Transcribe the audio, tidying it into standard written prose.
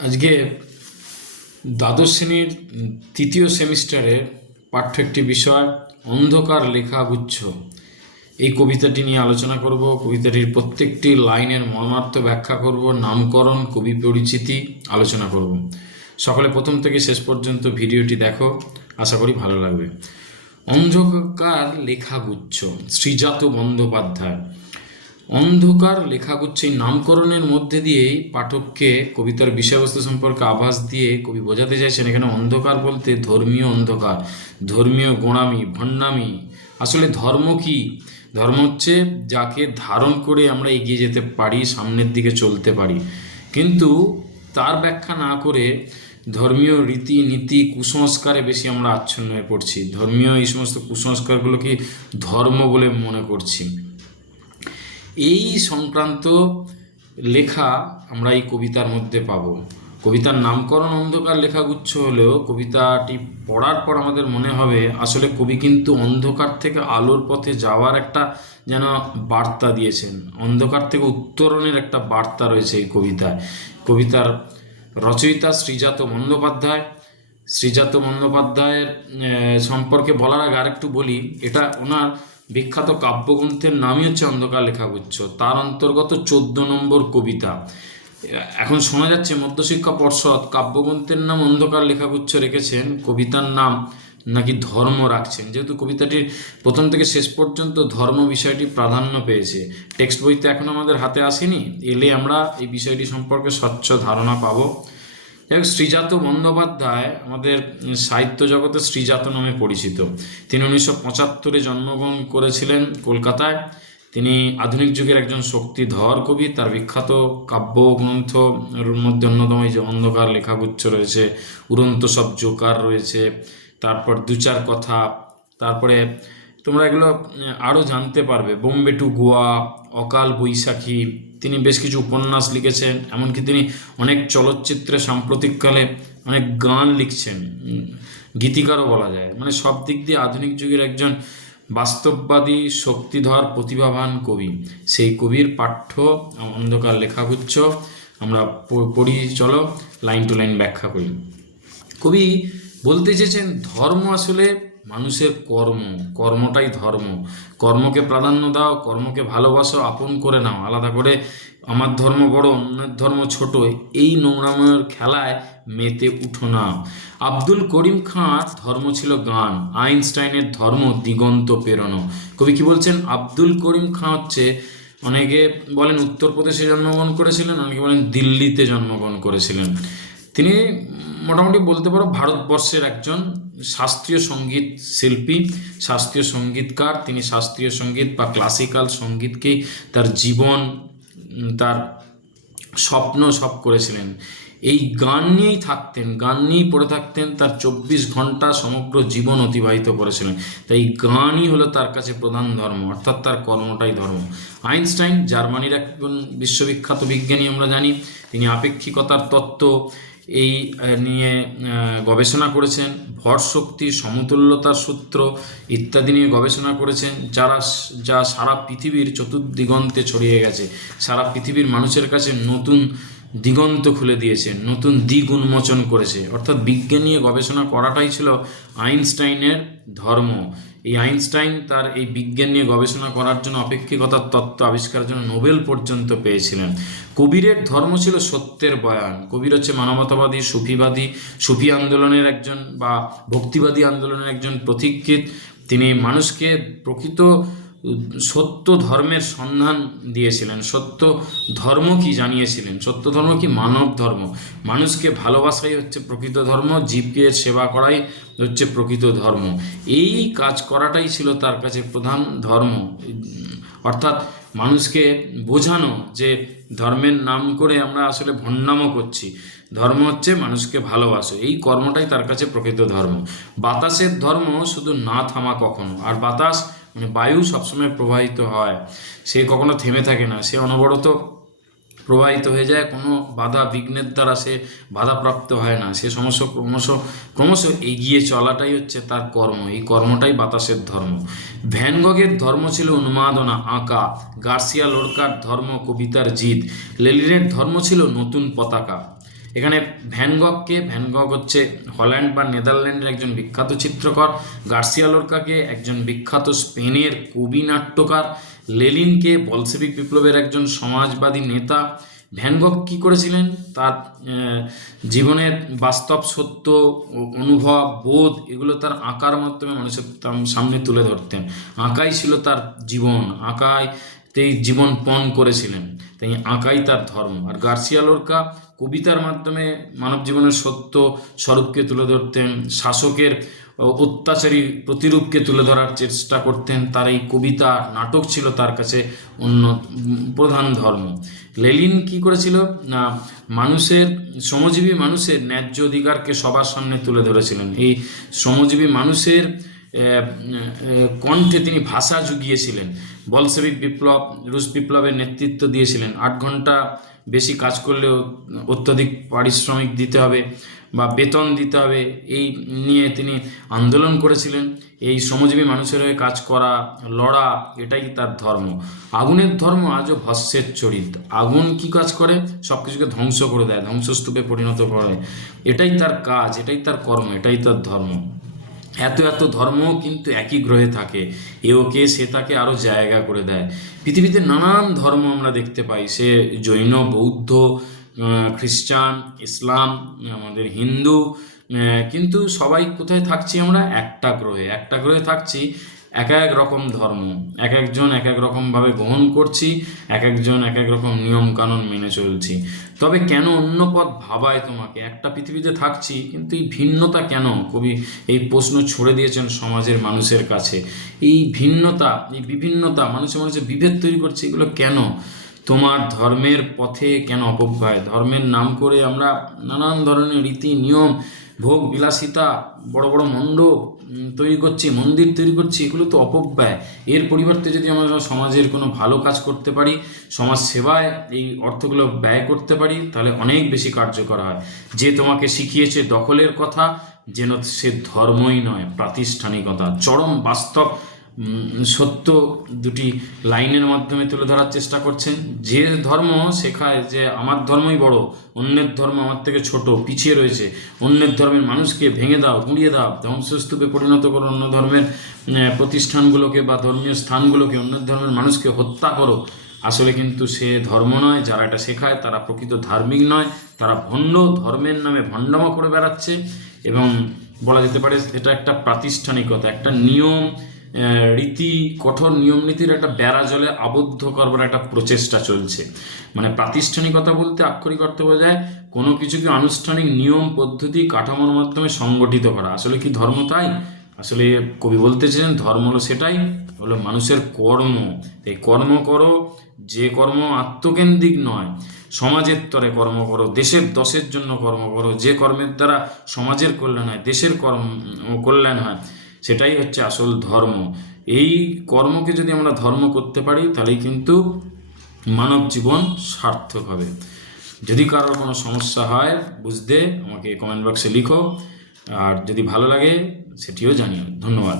আজকে দ্বাদশ শ্রেণীর তৃতীয় সেমিস্টারের পাঠ্য একটি বিষয় অন্ধকার লেখাগুচ্ছ। এই কবিতাটি নিয়ে আলোচনা করব। কবিতাটির প্রত্যেকটি লাইনের মর্মার্থ ব্যাখ্যা করব, নামকরণ, কবি পরিচিতি আলোচনা করব। সকলে প্রথম থেকে শেষ পর্যন্ত ভিডিওটি দেখো, আশা করি ভালো লাগবে। অন্ধকার লেখাগুচ্ছ, শ্রীজাত বন্দ্যোপাধ্যায়। অন্ধকার লেখাগুচ্ছ এই নামকরণের মধ্যে দিয়েই পাঠককে কবিতার বিষয়বস্তু সম্পর্কে আভাস দিয়ে কবি বোঝাতে চাইছেন এখানে অন্ধকার বলতে ধর্মীয় অন্ধকার, ধর্মীয় গোঁড়ামি, ভণ্ডামি। আসলে ধর্ম কি? ধর্ম হচ্ছে যাকে ধারণ করে আমরা এগিয়ে যেতে পারি, সামনের দিকে চলতে পারি, কিন্তু তার ব্যাখ্যা না করে ধর্মীয় রীতি নীতি কুসংস্কারে বেশি আমরা আচ্ছন্ন হয়ে পড়ছি। ধর্মীয় এই সমস্ত কুসংস্কারগুলোকে ধর্ম বলে মনে করছি। এই সংক্রান্ত লেখা আমরা এই কবিতার মধ্যে পাব। কবিতার নামকরণ অন্ধকার লেখাগুচ্ছ হলেও কবিতাটি পড়ার পর আমাদের মনে হবে আসলে কবি কিন্তু অন্ধকার থেকে আলোর পথে যাওয়ার একটা যেন বার্তা দিয়েছেন, অন্ধকার থেকে উত্তরণের একটা বার্তা রয়েছে এই কবিতায়। কবিতার রচয়িতা শ্রীজাত বন্দ্যোপাধ্যায়। শ্রীজাত বন্দ্যোপাধ্যায়ের সম্পর্কে বলার আগে আরেকটু বলি, এটা ওনার বিখ্যাত কাব্যগ্রন্থের নামই হচ্ছে অন্ধকার লেখাগুচ্ছ। তার অন্তর্গত 14 নম্বর কবিতা। এখন শোনা যাচ্ছে মধ্যশিক্ষা পর্ষদ কাব্যগ্রন্থের নাম অন্ধকার লেখাগুচ্ছ রেখেছেন, কবিতার নাম নাকি ধর্ম রাখছেন, যেহেতু কবিতাটির প্রথম থেকে শেষ পর্যন্ত ধর্ম বিষয়টি প্রাধান্য পেয়েছে। টেক্সট বইতে এখন আমাদের হাতে আসেনি, এলে আমরা এই বিষয়টি সম্পর্কে স্বচ্ছ ধারণা পাবো। যাই হোক, শ্রীজাত বন্দ্যোপাধ্যায় আমাদের সাহিত্য জগতে শ্রীজাত নামে পরিচিত। তিনি 1975 জন্মগ্রহণ করেছিলেন কলকাতায়। তিনি আধুনিক যুগের একজন শক্তিধর কবি। তার বিখ্যাত কাব্যগ্রন্থর মধ্যে অন্যতম এই যে অন্ধকার লেখাগুচ্ছ রয়েছে, উড়ন্ত সব জোকার রয়েছে, তারপর দু চার কথা, তারপরে তোমরা এগুলো আরও জানতে পারবে, বোম্বে টু গোয়া, অকাল বৈশাখী। তিনি বেশ কিছু উপন্যাস লিখেছেন, এমনকি তিনি অনেক চলচ্চিত্রে সাম্প্রতিককালে অনেক গান লিখছেন, গীতিকারও বলা যায়। মানে সব দিক দিয়ে আধুনিক যুগের একজন বাস্তববাদী, শক্তিধর, প্রতিভাবান কবি। সেই কবির পাঠ্য অন্ধকার লেখাগুচ্ছ আমরা পড়ি। চলো লাইন টু লাইন ব্যাখ্যা করি। কবি বলতে চেয়েছেন ধর্ম আসলে মানুষের কর্ম, কর্মটাই ধর্ম। কর্মকে প্রাধান্য দাও, কর্মকে ভালোবাসো, আপন করে নাও, আলাদা করে আমার ধর্ম বড় অন্যের ধর্ম ছোট, এই নোংরামের খেলায় মেতে উঠো না। আব্দুল করিম খাঁর ধর্ম ছিল গান, আইনস্টাইনের ধর্ম দিগন্ত পেরোনো। কবি কি বলছেন? আব্দুল করিম খাঁ হচ্ছে, অনেকে বলেন উত্তরপ্রদেশে জন্মগ্রহণ করেছিলেন, অনেকে বলেন দিল্লিতে জন্মগ্রহণ করেছিলেন। তিনি মোটামুটি বলতে পারো ভারতবর্ষের একজন শাস্ত্রীয় সঙ্গীত শিল্পী, শাস্ত্রীয় সঙ্গীতকার। তিনি শাস্ত্রীয় সঙ্গীত বা ক্লাসিক্যাল সঙ্গীতকেই তার জীবন, তার স্বপ্ন সব করেছিলেন। এই গান নিয়েই থাকতেন, গান নিয়েই পড়ে থাকতেন, তার 24 ঘন্টা সমগ্র জীবন অতিবাহিত করেছিলেন। তাই গানই হলো তার কাছে প্রধান ধর্ম, অর্থাৎ তার কর্মটাই ধর্ম। আইনস্টাইন জার্মানির একজন বিশ্ববিখ্যাত বিজ্ঞানী, আমরা জানি। তিনি আপেক্ষিকতার তত্ত্ব এই নিয়ে গবেষণা করেছেন, ভর শক্তি, সমতুল্যতার সূত্র ইত্যাদি নিয়ে গবেষণা করেছেন, যা সারা পৃথিবীর চতুর্দিগন্তে ছড়িয়ে গেছে। সারা পৃথিবীর মানুষের কাছে নতুন দিগন্ত খুলে দিয়েছে, নতুন দিক উন্মোচন করেছে। অর্থাৎ বিজ্ঞান নিয়ে গবেষণা করাটাই ছিল আইনস্টাইনের ধর্ম। এই আইনস্টাইন তার এই বিজ্ঞান নিয়ে গবেষণা করার জন্য, অপেক্ষিকতার তত্ত্ব আবিষ্কারের জন্য নোবেল পর্যন্ত পেয়েছিলেন। কবিরের ধর্ম ছিল সত্যের বয়ান। কবির হচ্ছে মানবতাবাদী, সুফিবাদী, সুফি আন্দোলনের একজন বা ভক্তিবাদী আন্দোলনের একজন প্রতীকীত। তিনি মানুষকে প্রকৃত সত্য ধর্মের সন্ধান দিয়েছিলেন, সত্য ধর্ম কি জানিয়েছিলেন। সত্য ধর্ম কি? মানব ধর্ম। মানুষকে ভালোবাসাই হচ্ছে প্রকৃত ধর্ম, জীবকে সেবা করাই হচ্ছে প্রকৃত ধর্ম। এই কাজ করাটাই ছিল তার কাছে প্রধান ধর্ম। অর্থাৎ মানুষকে বোঝানো যে ধর্মের নাম করে আমরা আসলে ভণ্ডামো করছি, ধর্ম হচ্ছে মানুষকে ভালোবাসো, এই কর্মটাই তার কাছে প্রকৃত ধর্ম। বাতাসের ধর্ম শুধু না থামা কখনো। আর বাতাস মানে বায়ু সবসময় প্রবাহিত হয়, সে কখনো থেমে থাকে না, সে অনবরত প্রবাহিত হয়ে যায়, কোনো বাধা বিঘ্নের দ্বারা সে বাধাপ্রাপ্ত হয় না, সে ক্রমশ এগিয়ে চলাটাই হচ্ছে তার কর্ম। এই কর্মটাই বাতাসের ধর্ম। ভ্যান গগের ধর্ম ছিল উন্মাদনা, আঁকা। গার্সিয়া লোরকার ধর্ম কবিতার জিদ। লেলিনের ধর্ম ছিল নতুন পতাকা। এখানে ভ্যান গগ হচ্ছে হল্যান্ড বা নেদারল্যান্ডের একজন বিখ্যাত চিত্রকর, গার্সিয়া লোরকাকে একজন বিখ্যাত স্পেনের কবি নাট্যকার, লেনিনকে বলশেভিক বিপ্লবের একজন সমাজবাদী নেতা। ভ্যান গগ কী করেছিলেন, তার জীবনের বাস্তব সত্য ও অনুভব বোধ এগুলো তার আঁকার মাধ্যমে মানুষের সামনে তুলে ধরতেন। আঁকাই ছিল তার জীবন, আঁকাইতেই জীবন পণ করেছিলেন, তাই আঁকাই তার ধর্ম। আর গার্সিয়া লোরকা কবিতার মাধ্যমে মানব জীবনের সত্য স্বরূপকে তুলে ধরতেন, শাসকের অত্যাচারী প্রতিরূপকে তুলে ধরার চেষ্টা করতেন। তার এই কবিতা নাটক ছিল তার কাছে অন্য প্রধান ধর্ম। লেনিন কি করেছিল না, শ্রমজীবী মানুষের ন্যায্য অধিকারকে সবার সামনে তুলে ধরেছিলেন। এই শ্রমজীবী মানুষের কণ্ঠে তিনি ভাষা জুগিয়েছিলেন। বলশেভিক বিপ্লব, রুশ বিপ্লবের নেতৃত্ব দিয়েছিলেন। 8 ঘন্টা বেশি কাজ করলেও অত্যধিক পারিশ্রমিক দিতে হবে বা বেতন দিতে হবে, এই নিয়ে তিনি আন্দোলন করেছিলেন। এই শ্রমজীবী মানুষের হয়ে কাজ করা, লড়া, এটাই তার ধর্ম। আগুনের ধর্ম আজও ভস্মের চরিত। আগুন কি কাজ করে, সব কিছুকে ধ্বংস করে দেয়, ধ্বংসস্তূপে পরিণত করে। এটাই তার কাজ, এটাই তার কর্ম, এটাই তার ধর্ম। এত ধর্ম কিন্তু একই গ্রহে থাকে, এ ওকে সে তাকে আরও জায়গা করে দেয়। পৃথিবীতে নানান ধর্ম আমরা দেখতে পাই, সে জৈন, বৌদ্ধ, খ্রিস্টান, ইসলাম, আমাদের হিন্দু, কিন্তু সবাই কোথায় থাকছি আমরা, একটা গ্রহে থাকছি। এক এক রকম ধর্ম, এক একজন এক এক রকমভাবে গ্রহণ করছি, এক একজন এক এক রকম নিয়ম কানুন মেনে চলছি। তবে কেন অন্য পথ ভাবায় তোমাকে? একটা পৃথিবীতে থাকছি, কিন্তু এই ভিন্নতা কেন? কবি এই প্রশ্ন ছুড়ে দিয়েছেন সমাজের মানুষের কাছে। এই ভিন্নতা, এই বিভিন্নতা, মানুষের বিভেদ তৈরি করছে, এগুলো কেন? তোমার ধর্মের পথে কেন অপব্যয়? ধর্মের নাম করে আমরা নানান ধরনের রীতি নিয়ম, ভোগ বিলাসিতা, বড় বড় মণ্ডপ তৈরি করছি, মন্দির তৈরি করছি, এগুলো তো অপব্যয়। এর পরিবর্তে যদি আমরা সমাজের কোনো ভালো কাজ করতে পারি, সমাজ সেবায় এই অর্থগুলো ব্যয় করতে পারি, তাহলে অনেক বেশি কার্যকর হয়। যে তোমাকে শিখিয়েছে দখলের কথা, যেন সে ধর্মই নয়, প্রাতিষ্ঠানিকতা। চরম বাস্তব সত্য দুটি লাইনের মাধ্যমে তুলে ধরার চেষ্টা করছেন। যে ধর্ম শেখায় যে আমার ধর্মই বড়, অন্যের ধর্ম আমার থেকে ছোট, পিছিয়ে রয়েছে, অন্যের ধর্মের মানুষকে ভেঙে দাও, গুঁড়িয়ে দাও, ধ্বংসস্তূপে পরিণত করো অন্য ধর্মের প্রতিষ্ঠানগুলোকে বা ধর্মীয় স্থানগুলোকে, অন্য ধর্মের মানুষকে হত্যা করো, আসলে কিন্তু সে ধর্ম নয়। যারা এটা শেখায় তারা প্রকৃত ধার্মিক নয়, তারা ভণ্ড, ধর্মের নামে ভণ্ডামা করে বেড়াচ্ছে। এবং বলা যেতে পারে এটা একটা প্রাতিষ্ঠানিকতা, একটা নিয়ম রীতি, কঠোর নিয়ম নীতির একটা বেড়া জলে আবদ্ধ করবার একটা প্রচেষ্টা চলছে। মানে প্রাতিষ্ঠানিকতা বলতে আক্ষরিক অর্থ বোঝায় কোনো কিছুকে আনুষ্ঠানিক নিয়ম পদ্ধতি কাঠামোর মাধ্যমে সংগঠিত করা। আসলে কি ধর্ম তাই? আসলে কবি বলতে চেয়েছেন ধর্ম হলো সেটাই, হলো মানুষের কর্ম। এই কর্ম করো, যে কর্ম আত্মকেন্দ্রিক নয়, সমাজের তরে কর্ম করো, দশের জন্য কর্ম করো, যে কর্মের দ্বারা সমাজের কল্যাণ হয়, দেশের কল্যাণ হয়, সেটাই হচ্ছে আসল ধর্ম। এই কর্মকে যদি আমরা ধর্ম করতে পারি, তাহলেই কিন্তু মানব জীবন সার্থক হবে। যদি কারোর কোনো সমস্যা হয় বুঝতে, আমাকে কমেন্ট বক্সে লিখো, আর যদি ভালো লাগে সেটিও জানিও। ধন্যবাদ।